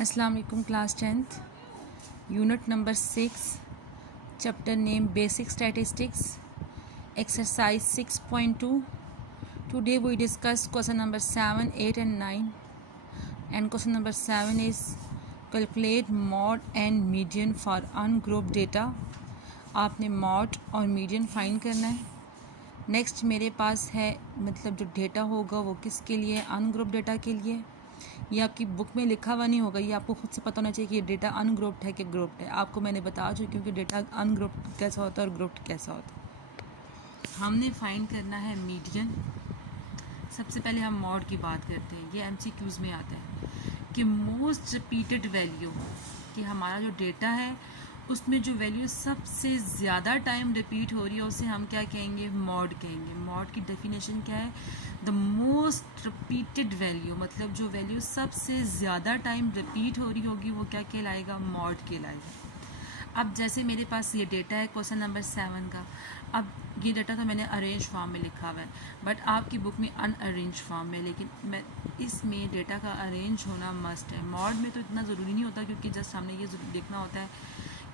अस्सलाम वालेकुम class 10th unit number 6 chapter name basic statistics exercise 6.2 today we discuss question number 7, 8 and 9 and question number 7 is calculate mod and median for ungrouped data। आपने mod और median find करना है। Next मेरे पास है मतलब जो डेटा होगा वो किसके लिए, अनग्रुप्ड डेटा के लिए। ये आपकी बुक में लिखा हुआ नहीं होगा, ये आपको खुद से पता होना चाहिए कि ये डेटा अनग्रुप्ड है कि ग्रुप्ड है। आपको मैंने बता चुकी हूँ कि डेटा अनग्रुप्ड कैसा होता है और ग्रुप्ड कैसा होता है। हमने फाइंड करना है मीडियन। सबसे पहले हम मॉड की बात करते हैं। ये एमसीक्यूज़ में आता है कि मोस्ट रिपीटेड वैल्यू, कि हमारा जो डेटा है उसमें जो वैल्यू सबसे ज़्यादा टाइम रिपीट हो रही है उसे हम क्या कहेंगे, मॉड कहेंगे। मॉड की डेफिनेशन क्या है, द मोस्ट रिपीटेड वैल्यू, मतलब जो वैल्यू सबसे ज़्यादा टाइम रिपीट हो रही होगी वो क्या कहलाएगा, मॉड कहलाएगा। अब जैसे मेरे पास ये डेटा है क्वेश्चन नंबर 7 का। अब ये डेटा तो मैंने अरेंज फॉर्म में लिखा हुआ है, बट आपकी बुक में अनअरेंज फॉर्म में, लेकिन मैं इसमें डेटा का अरेंज होना मस्ट है। मॉड में तो इतना ज़रूरी नहीं होता, क्योंकि जस्ट हमने ये देखना होता है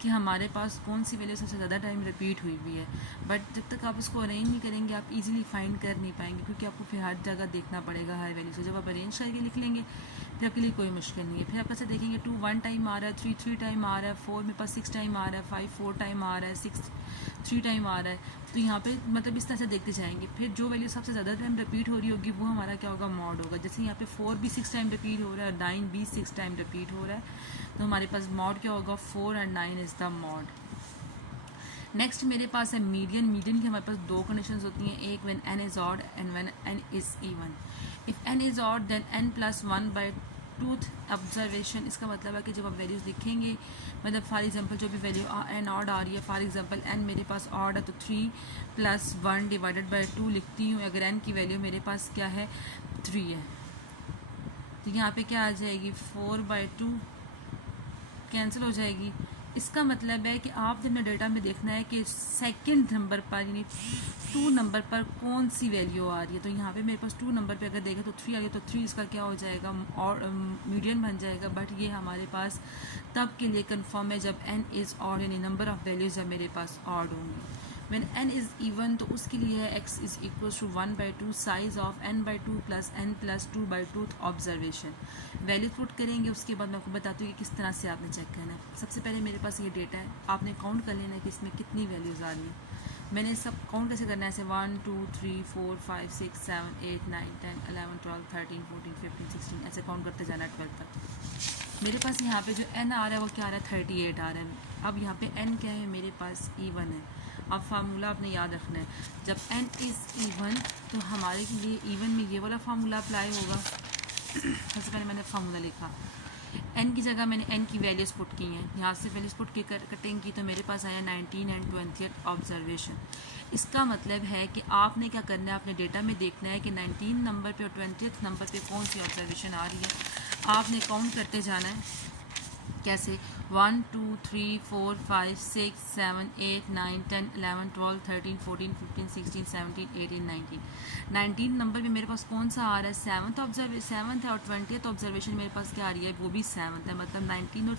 कि हमारे पास कौन सी वैल्यू सबसे ज़्यादा टाइम रिपीट हुई हुई है। बट जब तक आप इसको अरेंज नहीं करेंगे आप इजीली फाइंड कर नहीं पाएंगे, क्योंकि आपको फिर हर जगह देखना पड़ेगा हर वैल्यू से। जब आप अरेंज करके लिख लेंगे फिर आपके लिए कोई मुश्किल नहीं है। फिर आप ऐसे देखेंगे 2 1 टाइम आ रहा है, 3 3 टाइम आ रहा है, 4 मेरे पास 6 टाइम आ रहा है, 5 4 टाइम आ रहा है, 6 3 टाइम आ रहा है। तो यहाँ पे मतलब इस तरह से देखते जाएंगे। फिर जो वैल्यू सबसे ज़्यादा टाइम रिपीट हो रही होगी वो हमारा क्या होगा, मॉड होगा। जैसे यहाँ पे 4 भी 6 टाइम रिपीट हो रहा है, 9 भी 6 टाइम रिपीट हो रहा है, तो हमारे पास मॉड क्या होगा, 4 और 9 इज़ द मॉड। नेक्स्ट मेरे पास है मीडियन। मीडियन की हमारे पास दो कंडीशंस होती हैं, एक when n is odd and when n is even. If n is odd then n+1/2 observation. इसका मतलब है कि जब आप वैल्यूज़ लिखेंगे, मतलब फॉर एग्जांपल जो भी वैल्यू n ऑड आ रही है, फॉर एग्जांपल n मेरे पास ऑड है तो 3 + 1 / 2 लिखती हूँ। अगर n की वैल्यू मेरे पास क्या है, 3 है, तो यहाँ पे क्या आ जाएगी, 4/2 कैंसिल हो जाएगी। इसका मतलब है कि आपने अपने डेटा में देखना है कि सेकंड नंबर पर यानी 2 नंबर पर कौन सी वैल्यू आ रही है। तो यहाँ पे मेरे पास 2 नंबर पे अगर देखें तो 3 आ गया, तो 3 इसका क्या हो जाएगा, और मीडियन बन जाएगा। बट ये हमारे पास तब के लिए कंफर्म है जब n इज़ ऑड, यानी नंबर ऑफ वैल्यूज़ जब मेरे पास ऑड होंगी। When n इज़ इवन तो उसके लिए है x is equal to 1/2 size of n/2 + n+2/2 observation. Value put करेंगे, उसके बाद मैं आपको बताती हूँ कि किस तरह से आपने चेक करना है। सबसे पहले मेरे पास ये डेटा है, आपने काउंट कर लेना है कि इसमें कितनी वैल्यूज़ आ रही है। मैंने सब काउंट कैसे करना है, ऐसे 1 2 3 4 5 6 7 8 9 10 11 12 13 14 15 16 ऐसे काउंट करते जाना है 12 तक। मेरे पास यहाँ पे जो n आ रहा है वो क्या आ रहा है, 38 आ रहा है। अब यहाँ पे n क्या है, मेरे पास इवन है। अब फार्मूला आपने याद रखना है, जब n इज़ इवन तो हमारे लिए इवन में ये वाला फार्मूला अप्लाई होगा। सबसे पहले मैंने फार्मूला लिखा, n की जगह मैंने n की वैल्यूज़ पुट की हैं। यहाँ से वैल्यूज़ पुट की कटिंग की तो मेरे पास आया 19 एंड 20th ऑब्जर्वेशन। इसका मतलब है कि आपने क्या करना है, अपने डेटा में देखना है कि 19 नंबर पे और 20th नंबर पे कौन सी ऑब्जर्वेशन आ रही है। आपने काउंट करते जाना है। कैसे, 1 2 3 4 5 6 7 8 9 10 11 12 13 14 15 16 17 18 19 19 नंबर पे मेरे पास कौन सा आ रहा है, 7th है, और 20th ऑब्जर्वेशन मेरे पास क्या आ रही है, वो भी 7th है। मतलब 19 और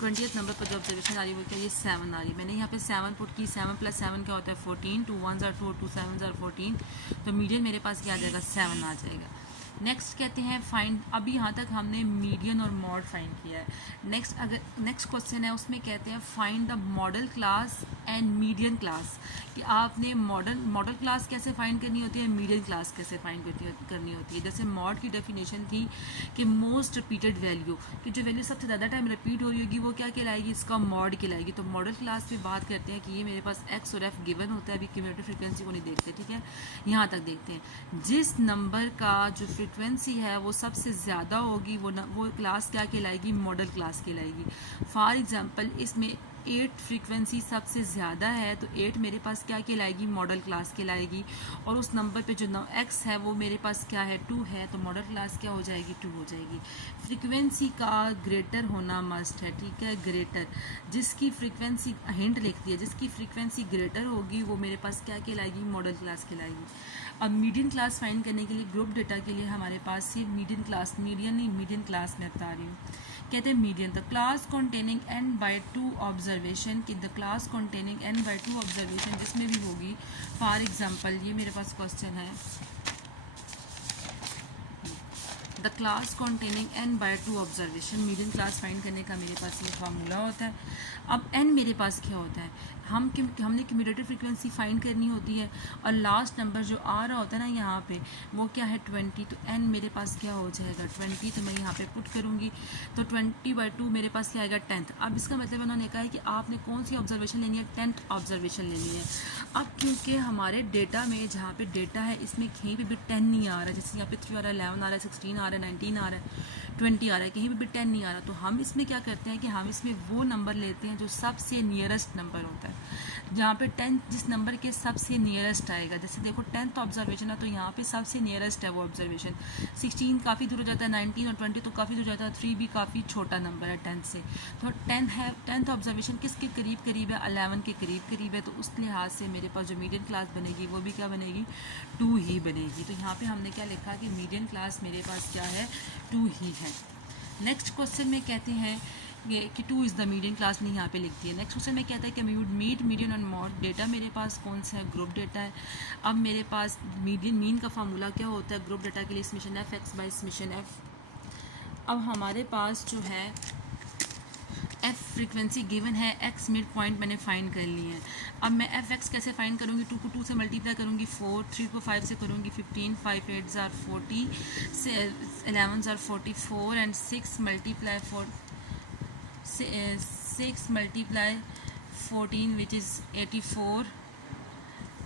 20th नंबर पर जो ऑब्जर्वेशन आ रही है वो क्या, ये 7 आ रही है। मैंने यहाँ पे 7 पुट की। 7 + 7 क्या होता है, 14। 2 1s are 4, 2 7s are 14। तो मीडियन मेरे पास क्या आ जाएगा, 7 आ जाएगा। नेक्स्ट कहते हैं फाइंड। अभी यहाँ तक हमने मीडियन और मॉड फाइंड किया है। नेक्स्ट क्वेश्चन है, उसमें कहते हैं find the model class and median class. कि आपने मॉडल क्लास कैसे फाइंड करनी होती है, मीडियन क्लास कैसे फाइंड करनी होती है। जैसे मॉड की डेफिनेशन थी कि मोस्ट रिपीटेड वैल्यू, कि जो वैल्यू सबसे ज़्यादा टाइम रिपीट हो रही होगी वो क्या कहलाएगी, इसका मॉड कहलाएगी। तो मॉडल क्लास पे बात करते हैं कि ये मेरे पास x और f गिवन होता है। अभी क्यूमुलेटिव फ्रीक्वेंसी को नहीं देखते, ठीक है, यहाँ तक देखते हैं। जिस नंबर का जो फ्रीक्वेंसी है वो सबसे ज़्यादा होगी वो क्लास क्या कहलाएगी, मॉडल क्लास कहलाएगी। फॉर एग्जांपल इसमें 8 फ्रीक्वेंसी सबसे ज़्यादा है तो 8 मेरे पास क्या कहलाएगी, मॉडल क्लास कहलाएगी। और उस नंबर पे जो x है वो मेरे पास क्या है, 2 है, तो मॉडल क्लास क्या हो जाएगी, 2 हो जाएगी। फ्रीक्वेंसी का ग्रेटर होना मस्ट है, ठीक है, ग्रेटर, जिसकी फ्रीक्वेंसी हिंट लिखती है, जिसकी फ्रीक्वेंसी ग्रेटर होगी वो मेरे पास क्या कहलाएगी, मॉडल क्लास कहलाएगी। अब मीडियन क्लास फाइंड करने के लिए ग्रुप डेटा के लिए हमारे पास सिर्फ मीडियन क्लास, मीडियन क्लास में बता रही हूँ। कहते हैं median the class containing n by 2 observation, कि the class containing n by 2 observation जिसमें भी होगी। फॉर एग्जांपल ये मेरे पास क्वेश्चन है, the class containing n by 2 observation, median class find करने का मेरे पास ये फार्मूला होता है। अब n मेरे पास क्या होता है, हमने क्यूमुलेटिव फ्रीक्वेंसी फाइंड करनी होती है और लास्ट नंबर जो आ रहा होता है ना यहाँ पे वो क्या है, 20, तो n मेरे पास क्या हो जाएगा, 20, तो मैं यहाँ पे पुट करूँगी तो 20 बाई 2 मेरे पास क्या आएगा, 10th। अब इसका मतलब उन्होंने कहा है कि आपने कौन सी ऑब्जर्वेशन लेनी है, 10th ऑब्जर्वेशन लेनी है। अब क्योंकि हमारे डेटा में जहाँ पे डेटा है इसमें कहीं पे भी 10 नहीं आ रहा है, जैसे यहाँ पे 3 आ रहा है, 11 आ रहा है, 16 आ रहा है, 19 आ रहा है, 20 आ रहा है, कहीं भी 10 नहीं आ रहा, तो हम इसमें क्या करते हैं कि हम इसमें वो नंबर लेते हैं जो सबसे नियरेस्ट नंबर होता है, जहाँ पे 10 जिस नंबर के सबसे नियरेस्ट आएगा। जैसे देखो 10th ऑब्जर्वेशन है तो यहाँ पे सबसे नियरेस्ट है वो ऑब्जर्वेशन। 16 काफ़ी दूर हो जाता है, 19 और 20 तो काफ़ी दूर हो जाता है, 3 भी काफ़ी छोटा नंबर है 10 से। तो 10th ऑब्जर्वेशन किसके करीब करीब है, 11 के करीब करीब है, तो उस लिहाज से मेरे पास जो मीडियन क्लास बनेगी वो भी क्या बनेगी, 2 ही बनेगी। तो यहाँ पे हमने क्या लिखा कि मीडियन क्लास मेरे पास क्या है, 2 ही है। नेक्स्ट क्वेश्चन में कहते हैं कि 2 इज़ द मीडियन क्लास, नहीं यहाँ पे लिख दी है। नेक्स्ट क्वेश्चन में कहता है कि we would meet median and mode data, मेरे पास कौन सा है, ग्रुप डेटा है। अब मेरे पास मीन का फार्मूला क्या होता है ग्रुप डेटा के लिए, summation F x by summation F. अब हमारे पास जो है एफ फ्रीक्वेंसी गिवन है, एक्स मिड पॉइंट मैंने फाइंड कर ली है। अब मैं एफ एक्स कैसे फाइंड करूँगी, 2 को 2 से मल्टीप्लाई करूँगी 4, 3 को 5 से करूँगी 15, 5 8 ज़ार 40, 11 ज़ार 44 and 6 multiply 14 which is 84,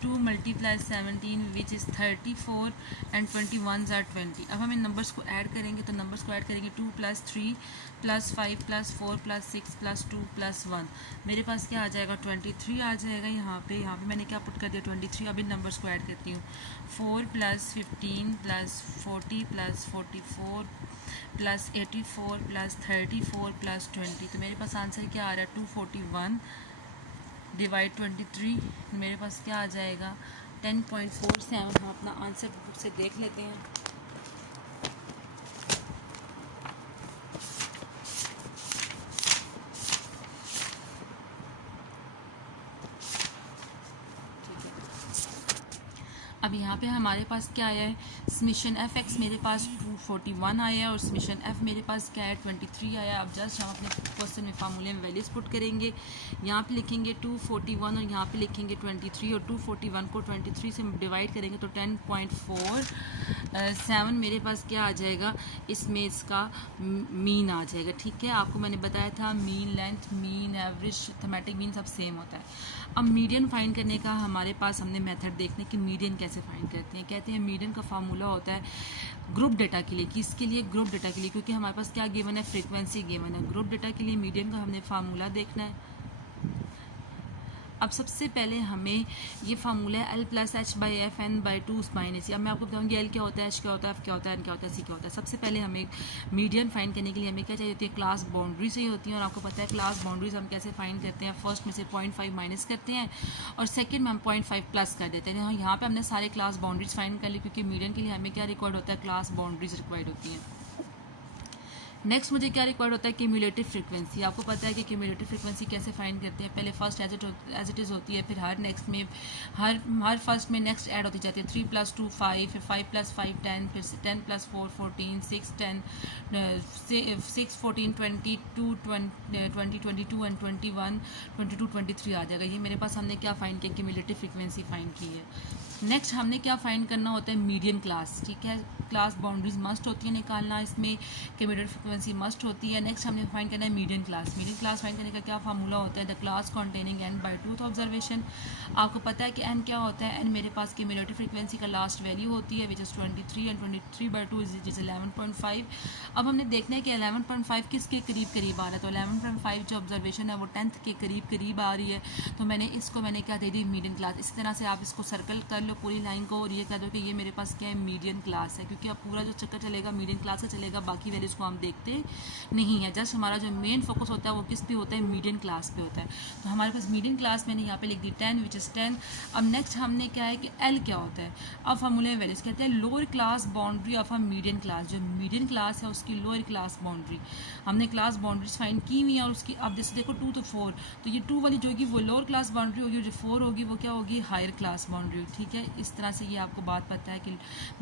2 multiply 17 which is 34 and 21 are 20। अब हम इन नंबर्स को ऐड करेंगे तो नंबर्स को ऐड करेंगे 2 + 3 + 5 + 4 + 6 + 2 + 1, मेरे पास क्या आ जाएगा, 23 आ जाएगा। यहाँ पे मैंने क्या पुट कर दिया, 23। अब इन नंबर्स को ऐड करती हूँ, 4 + 15 + 40 + 44 + 84 + 34 + 20, तो मेरे पास आंसर क्या आ रहा है, 241 डिवाइड 23, मेरे पास क्या आ जाएगा, 10.47। हम अपना आंसर बुक से देख लेते हैं। अब यहाँ पे हमारे पास क्या आया है, समेशन एफ एक्स मेरे पास 241 आया है और समेशन एफ मेरे पास क्या है, 23 आया है। अब जस्ट हम अपने क्वेश्चन में फार्मूले में वैल्यूज पुट करेंगे, यहाँ पे लिखेंगे 241 और यहाँ पे लिखेंगे 23 और 241 को 23 से डिवाइड करेंगे तो 10.47 मेरे पास क्या आ जाएगा, इसमें इसका मीन आ जाएगा। ठीक है, आपको मैंने बताया था mean length, mean average, thematic mean सब सेम होता है। अब मीडियन फाइंड करने का हमारे पास हमने मेथड देखने कि मीडियन कैसे फाइंड करते हैं। कहते हैं मीडियन का फार्मूला होता है ग्रुप डेटा के लिए, किसके लिए, ग्रुप डेटा के लिए, क्योंकि हमारे पास क्या गिवन है, फ्रीक्वेंसी गिवन है। ग्रुप डेटा के लिए मीडियन का हमने फार्मूला देखना है। अब सबसे पहले हमें ये फार्मूला है L + h/f(n/2 - अब मैं आपको बताऊंगी L क्या होता है, H क्या होता है, F क्या होता है, N क्या होता है, C क्या होता है। सबसे पहले हमें मीडियन फाइंड करने के लिए हमें क्या चाहिए होती है, क्लास बाउंड्री चाहिए होती है। और आपको पता है क्लास बाउंड्रीज हम कैसे फाइंड करते हैं, फर्स्ट में से 0.5 माइनस करते हैं और सेकेंड में हम 0.5 प्लस कर देते हैं। यहाँ पर हमने सारे क्लास बाउंड्रीज फाइंड कर ली, क्योंकि मीडियन के लिए हमें क्या रिक्वायर्ड होता है, क्लास बाउंड्रीज रिक्वायर्ड होती हैं। नेक्स्ट मुझे क्या रिक्वायर्ड होता है, क्यूमुलेटिव फ्रीक्वेंसी। आपको पता है कि क्यूमुलेटिव फ्रीक्वेंसी कैसे फाइंड करते हैं, पहले फर्स्ट एज इट इज़ होती है, फिर हर नेक्स्ट में हर फर्स्ट में नेक्स्ट ऐड होती जाती है। 3 + 2 5, फिर 5 + 5 10, फिर 10 + 4 14, 6 10, 6 14 22 20 22 एंड 21 22 23 आ जाएगा। ये मेरे पास हमने क्या फाइंड किया, क्यूमुलेटिव फ्रीक्वेंसी फाइंड की है। नेक्स्ट हमने क्या फाइंड करना होता है, मीडियन क्लास। ठीक है, क्लास बाउंड्रीज मस्ट होती है निकालना इसमें, क्यूमुलेटिव फ्रिक्वेंसी मस्ट होती है। नेक्स्ट हमने फाइंड करना है median class. Median class find करने का क्या फार्मूला होता है, the class containing n by truth observation. आपको पता है कि एन क्या होता है, एन मेरे पास क्यूमुलेटिव फ्रिक्वेंसी का लास्ट वैल्यू होती है विच इज़ 23 एंड 23/2 इज 11.5। अब हमने देखना है कि 11.5 किसके करीब करीब आ रहा है, तो 11.5 जो ऑब्जर्वेशन है वो 10th के करीब करीब आ रही है, तो मैंने क्या दे दी, मीडियन क्लास। इसी तरह से आप इसको सर्कल कर लो पूरी लाइन को और ये कह दो कि ये मेरे पास क्या है, मीडियन क्लास है, क्योंकि अब पूरा जो चक्कर चलेगा मीडियन क्लास का चलेगा, बाकी वैल्यूज़ को हम देखते नहीं है। जस्ट हमारा जो मेन फोकस होता है वो किस पे होता है, मीडियन क्लास पे होता है। तो हमारे पास मीडियन क्लास मैंने यहाँ पे लिख दी 10 विच इज़ 10। अब नेक्स्ट हमने क्या है कि एल क्या होता है, अब फार्मूले में वैल्यूज़ कहते हैं lower class boundary of a median class. जो मीडियन क्लास है उसकी लोअर क्लास बाउंड्री, हमने क्लास बाउंड्रीज फाइंड की हुई है और उसकी अब जैसे देखो 2 to 4, तो ये 2 वाली जो होगी वो लोअर क्लास बाउंड्री होगी, जो 4 होगी वो क्या होगी, हायर क्लास बाउंड्री। ठीक है, इस तरह से ये आपको बात पता है कि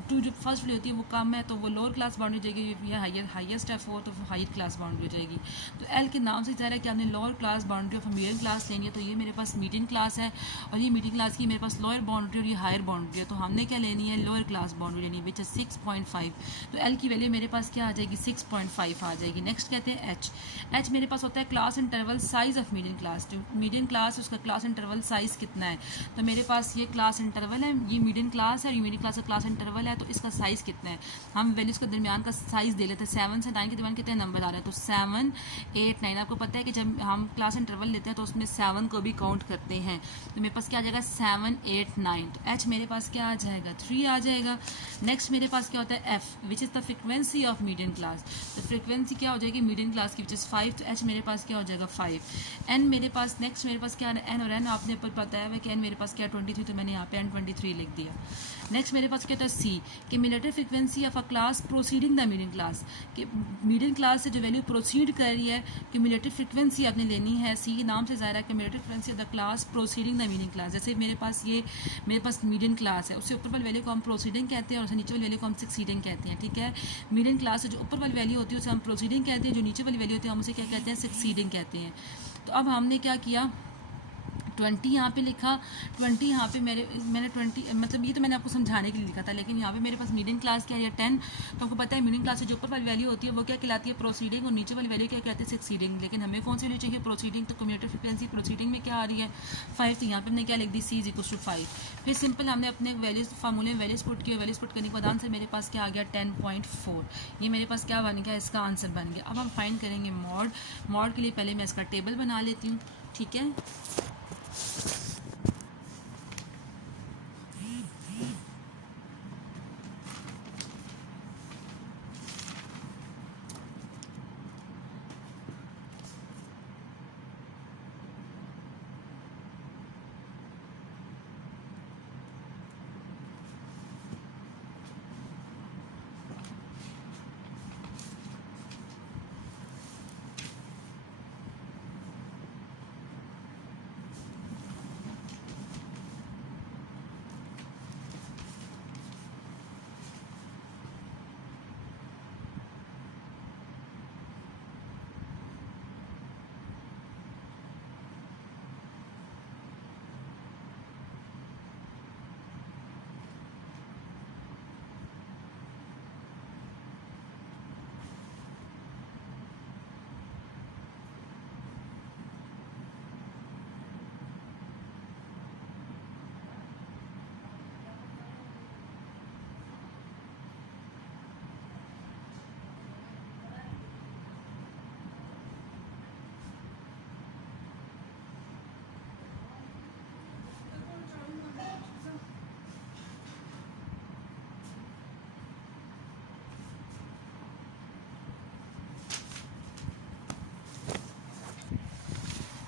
2 जो फर्स्ट वाली होती है वो कम है तो वो लोअर क्लास बाउंड्री हो जाएगी, ये हाईएस्ट है 4 तो हायर क्लास बाउंड्री हो जाएगी। तो एल के नाम से ज़ाहिर है कि हमने lower class boundary of median class लेनी है, तो ये मेरे पास मीडियन क्लास है और ये मीडियन क्लास की मेरे पास लोअर बाउंड्री और ये हायर बाउंड्री है, तो हमने क्या लेनी है, लोअर क्लास बाउंड्री लेनी है विच इज 6.5। तो एल की वैल्यू मेरे पास क्या आ जाएगी, 6.5 आ जाएगी। नेक्स्ट कहते हैं एच। एच मेरे पास होता है class interval size of median class. जो मीडियन क्लास है उसका क्लास इंटरवल साइज कितना है, तो मेरे पास ये क्लास इंटरवल है, ये मीडियन क्लास है और ये मीडियन क्लास का क्लास इंटरवल है, तो इसका साइज़ कितना है, हम वैल्यूज़ के दरमियान का साइज़ दे लेते हैं। 7 से 9 के दरमियान कितने नंबर आ रहे हैं, तो 7, 8, 9। आपको पता है कि जब हम क्लास इंटरवल लेते हैं तो उसमें 7 को भी काउंट करते हैं, तो मेरे पास क्या आ जाएगा 7, 8, 9। तो एच मेरे पास क्या आ जाएगा, 3 आ जाएगा। नेक्स्ट मेरे पास क्या होता है F which is the frequency of median class. तो फ्रिक्वेंसी क्या हो जाएगी मीडियन क्लास की विच इज़ 5, तो एच मेरे पास क्या हो जाएगा 5। एन मेरे पास नेक्स्ट मेरे पास क्या है, एन और एन आपने ऊपर बताया हुआ कि एन मेरे पास क्या 23, तो मैंने यहाँ पे एन 23 लिख दिया। नेक्स्ट मेरे पास क्या होता है C, cumulative frequency of a class proceeding the median class. कि मीडियन क्लास से जो वैल्यू प्रोसीड कर रही है, क्यूमुलेटिव फ्रिक्वेंसी आपने लेनी है। सी के नाम से ज़ाहिर है cumulative frequency of the class proceeding the median class. जैसे मेरे पास मीडियन क्लास है, उससे ऊपर वाली वैल्यू को हम प्रोसीडिंग कहते हैं और उससे नीचे वाली वैल्यू को हम सक्सीडिंग कहते हैं। ठीक है, मीडियन क्लास से जो ऊपर वाली वैल्यू होती है उसे हम प्रोसीडिंग कहते हैं, जो नीचे वाली वैल्यू होती है हम उसे क्या कहते हैं, सक्सीडिंग कहते हैं। तो अब हमने क्या किया, 20 यहाँ पे लिखा, 20 यहाँ पे मैंने 20 मतलब ये तो मैंने आपको समझाने के लिए लिखा था, लेकिन यहाँ पे मेरे पास मीडियन क्लास क्या है 10। तो आपको पता है मीडियन क्लास से जो ऊपर वाली वैल्यू होती है वो क्या कहलाती है, प्रोसीडिंग, और नीचे वाली वैल्यू क्या कहते हैं, सक्सीडिंग। लेकिन हमें कौन सी वैल्यू चाहिए, प्रोसीडिंग। तो क्यूमुलेटिव फ्रिक्वेंसी प्रोसीडिंग में क्या आ रही है 5, तो यहाँ पे हमने क्या लिख दी, सी इज इक्वल टू 5। फिर सिंपल हमने अपने वैल्यूज फार्मूले में वैल्यूज पुट किए, वैल्यूज पुट करने के बाद आंसर मेरे पास क्या आ गया 10.4। ये मेरे पास क्या बन गया, इसका आंसर बन गया। अब हम फाइंड करेंगे मॉड के लिए पहले मैं इसका टेबल बना लेती हूँ। ठीक है,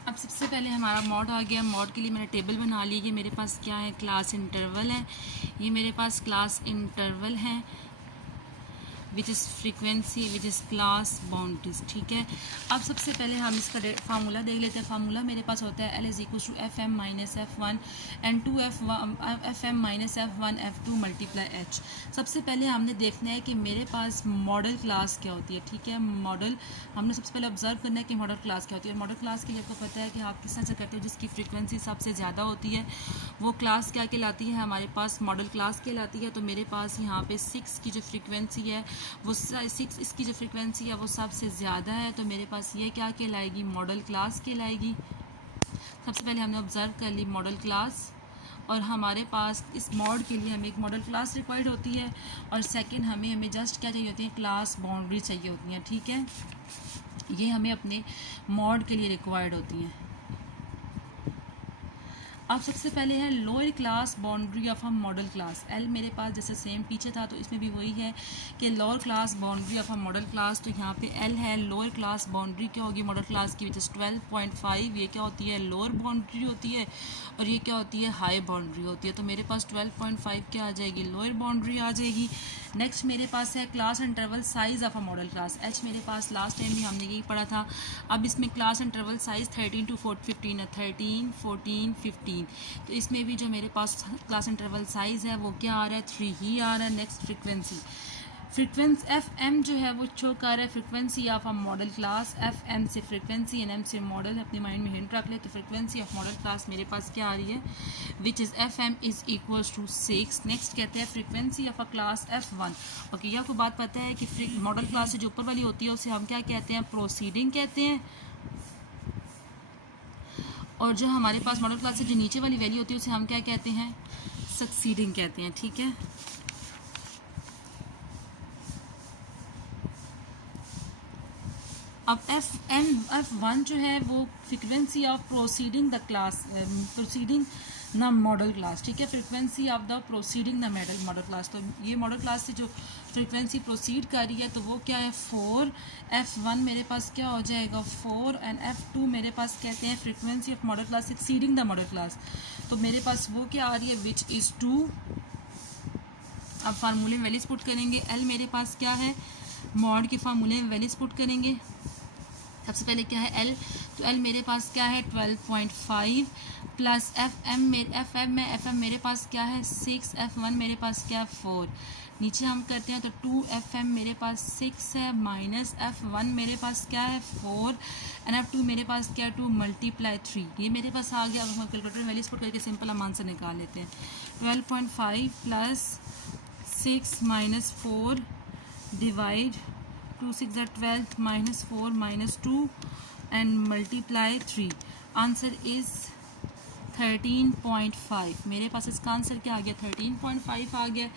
अब सबसे पहले हमारा मॉड आ गया। मॉड के लिए मैंने टेबल बना ली। ये मेरे पास क्या है, क्लास इंटरवल है, ये मेरे पास क्लास इंटरवल है which is frequency which is class boundaries. ठीक है, अब सबसे पहले हम इसका फार्मूला देख लेते हैं। फार्मूला मेरे पास होता है L is equal to FM minus F1 and 2 FM minus F1 F2 multiply H। सबसे पहले हमने देखना है कि मेरे पास मॉडल क्लास क्या होती है। ठीक है, मॉडल हमने सबसे पहले ऑब्जर्व करना है कि मॉडल क्लास क्या होती है। मॉडल क्लास के लिए आपको पता है कि आप किस तरह से करते हो, जिसकी फ्रीक्वेंसी सबसे ज़्यादा होती है वो क्लास क्या कहलाती है, हमारे पास मॉडल क्लास कहलाती है। तो मेरे पास यहाँ पे 6 की जो फ्रीक्वेंसी है वो 6 इसकी जो फ्रिक्वेंसी है वो सबसे ज़्यादा है, तो मेरे पास ये क्या कहलाएगी, मॉडल क्लास कहलाएगी। सबसे पहले हमने ऑब्ज़र्व कर ली मॉडल क्लास, और हमारे पास इस मॉड के लिए हमें एक मॉडल क्लास रिक्वायर्ड होती है, और सेकंड हमें जस्ट क्या चाहिए होती है, क्लास बाउंड्री चाहिए होती हैं। ठीक है, ये हमें अपने मॉड के लिए रिक्वायर्ड होती हैं। अब सबसे पहले है lower class boundary of a modal class. L मेरे पास जैसे सेम पीछे था, तो इसमें भी वही है कि lower class boundary of a modal class, तो यहाँ पे एल है। लोअर क्लास बाउंड्री क्या होगी मॉडल क्लास की, विच इज़ 12.5। ये क्या होती है, लोअर बाउंड्री होती है, और ये क्या होती है, हाई बाउंड्री होती है। तो मेरे पास 12.5 क्या आ जाएगी, लोअर बाउंड्री आ जाएगी। नेक्स्ट मेरे पास है class interval size of a modal class. H मेरे पास लास्ट टाइम भी हमने यही पढ़ा था। अब इसमें क्लास इंटरवल साइज़ 13 to 15 है, 13, 14, 15। तो इसमें भी जो मेरे पास क्लास इंटरवल साइज़ है वो क्या आ रहा है, 3 ही आ रहा है। नेक्स्ट फ्रीक्वेंसी एफ एम जो है वो शो कर रहा है frequency of a modal class. F M से फ्रीक्वेंसी एंड एम से मॉडल, अपने माइंड में हिंट रख ले। तो फ्रीक्वेंसी ऑफ मॉडल क्लास मेरे पास क्या आ रही है, which is F M is equals to 6। Next कहते हैं frequency of a class F one. Okay, ये आपको बात पता है कि मॉडल क्लास से जो ऊपर वाली होती है उसे हम क्या कहते हैं, प्रोसीडिंग कहते हैं, और जो हमारे पास मॉडल क्लास से जो नीचे वाली वैल्यू होती है उसे हम क्या कहते हैं, सक्सीडिंग कहते हैं। ठीक है, अब एफ वन जो है वो frequency of proceeding the class, proceeding the model class. ठीक है, frequency of the proceeding the model class. तो ये मॉडल क्लास से जो फ्रीक्वेंसी प्रोसीड कर रही है तो वो क्या है, 4। एफ वन मेरे पास क्या हो जाएगा, 4, एंड एफ टू मेरे पास कहते हैं frequency of model class exceeding the model class. तो मेरे पास वो क्या आ रही है, विच इज़ 2। अब फार्मूले में वैल्यूज पुट करेंगे। एल मेरे पास क्या है, मॉड के फार्मूले में वैल्यूज पुट करेंगे। सबसे पहले क्या है एल, तो एल मेरे पास क्या है 12.5 प्लस एफ एम मेरे पास क्या है 6, एफ वन मेरे पास क्या है 4। नीचे हम करते हैं तो 2 एफ एम मेरे पास 6 है, माइनस एफ वन मेरे पास क्या है 4, एंड एफ टू मेरे पास क्या है 2 × 3। ये मेरे पास आ गया। अब हम कैलकुलेटर वैल्यूज पुट करके सिंपल हम आंसर निकाल लेते हैं। 12.5 plus 6 minus 4 divide 2 6 are 12 minus 4 minus 2 and multiply 3. Answer is 13.5। मेरे पास इसका आंसर क्या आ गया, 13.5 आ गया।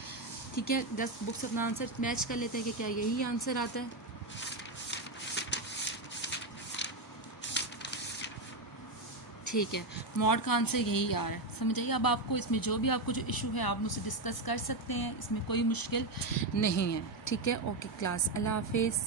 ठीक है, 10 बुक्स अपना आंसर मैच कर लेते हैं कि क्या यही आंसर आता है। ठीक है, मॉड का आंसर यही आ रहा है, समझ आइए। अब आपको इसमें जो भी आपको जो इशू है आप मुझसे डिस्कस कर सकते हैं, इसमें कोई मुश्किल नहीं है। ठीक है, ओके क्लास, अल्लाह हाफिज़।